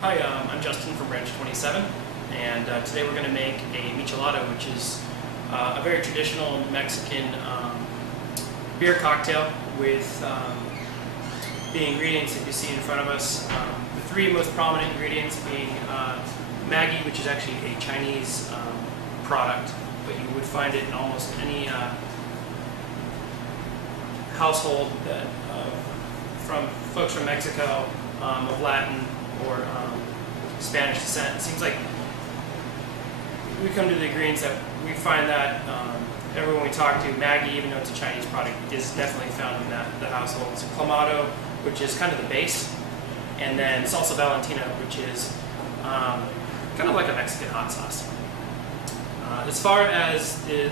Hi, I'm Justin from Branch 27, and today we're going to make a Michelada, which is a very traditional Mexican beer cocktail with the ingredients that you see in front of us. The three most prominent ingredients being Maggi, which is actually a Chinese product, but you would find it in almost any household that from folks from Mexico, of Latin or Spanish descent. It seems like we come to the ingredients that we find that everyone we talk to, Maggi, even though it's a Chinese product, is definitely found in the household. So clamato, which is kind of the base, and then salsa valentina, which is kind of like a Mexican hot sauce. As far as the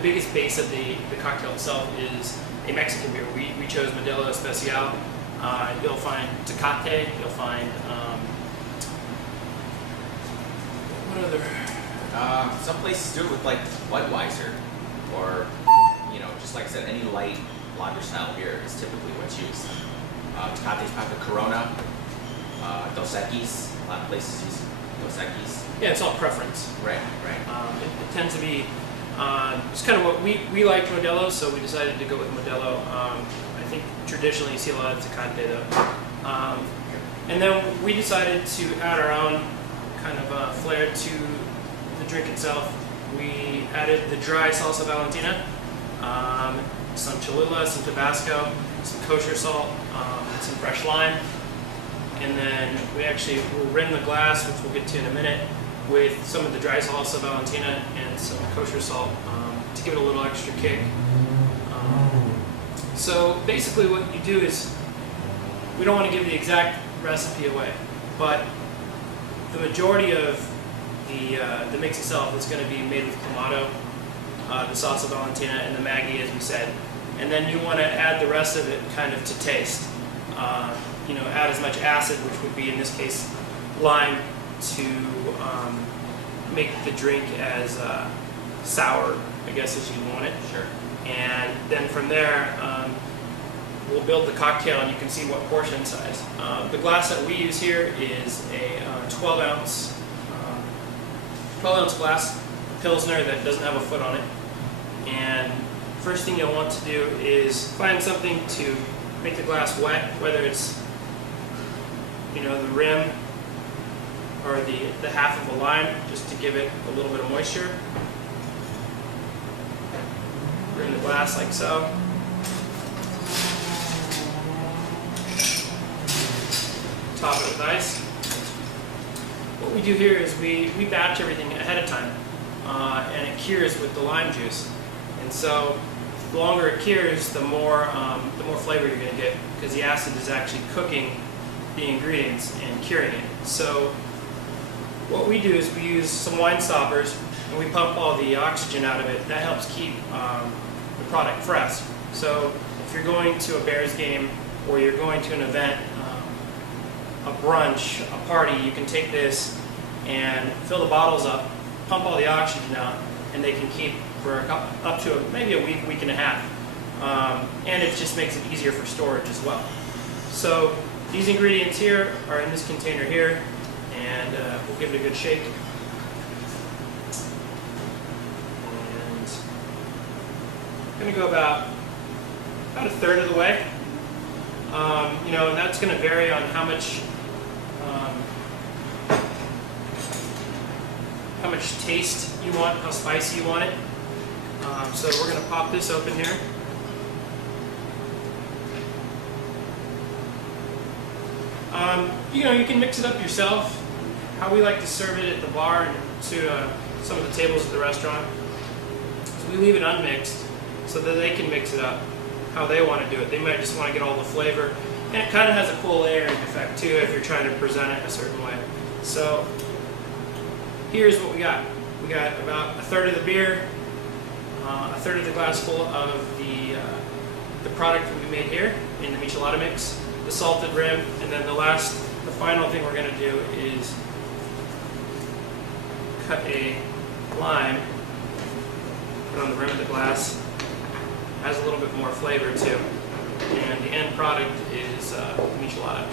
biggest base of the cocktail itself is a Mexican beer. We chose Modelo Especial. You'll find Tecate, you'll find, what other? Some places do it with like Budweiser, or, just like I said, any light lager style beer is typically what's used. Tecate's probably Corona, Dos Equis, a lot of places use Dos Equis. Yeah, it's all preference. Right. It tends to be, it's kind of what we liked Modelo, so we decided to go with Modelo. I think traditionally you see a lot of Tecate though. And then we decided to add our own kind of flair to the drink itself. We added the dry salsa valentina, some Cholula, some Tabasco, some kosher salt, some fresh lime. And then we actually will rim the glass, which we'll get to in a minute, with some of the dry salsa valentina and some kosher salt to give it a little extra kick. So basically what you do is, we don't want to give the exact recipe away, but the majority of the mix itself is going to be made with clamato, the salsa valentina, and the Maggi, as we said. And then you want to add the rest of it kind of to taste. Add as much acid, which would be in this case lime, to make the drink as sour, I guess, as you want it. Sure. And then from there, we'll build the cocktail, and you can see what portion size. The glass that we use here is a 12-ounce glass Pilsner that doesn't have a foot on it. And first thing you'll want to do is find something to make the glass wet, whether it's the rim or the half of a lime, just to give it a little bit of moisture. Rim the glass like so. Top it with ice. What we do here is we batch everything ahead of time, and it cures with the lime juice. And so the longer it cures, the more flavor you're going to get, because the acid is actually cooking the ingredients and curing it. So what we do is we use some wine stoppers, and we pump all the oxygen out of it. That helps keep the product fresh. So if you're going to a Bears game, or you're going to an event, a brunch, a party, you can take this and fill the bottles up, pump all the oxygen out, and they can keep for up to maybe a week and a half. And it just makes it easier for storage as well. So these ingredients here are in this container here, and we'll give it a good shake. And I'm going to go about a third of the way. And that's going to vary on how much taste you want, how spicy you want it. So we're going to pop this open here. You can mix it up yourself. How we like to serve it at the bar and to some of the tables at the restaurant, so we leave it unmixed so that they can mix it up how they want to do it. They might just want to get all the flavor, and it kind of has a cool layering effect too if you're trying to present it a certain way. So here's what we got. We got about a third of the beer, a third of the glass full of the product that we made here in the Michelada mix, the salted rim, and then the final thing we're going to do is cut a lime, put it on the rim of the glass. Has a little bit more flavor too. And the end product is Michelada.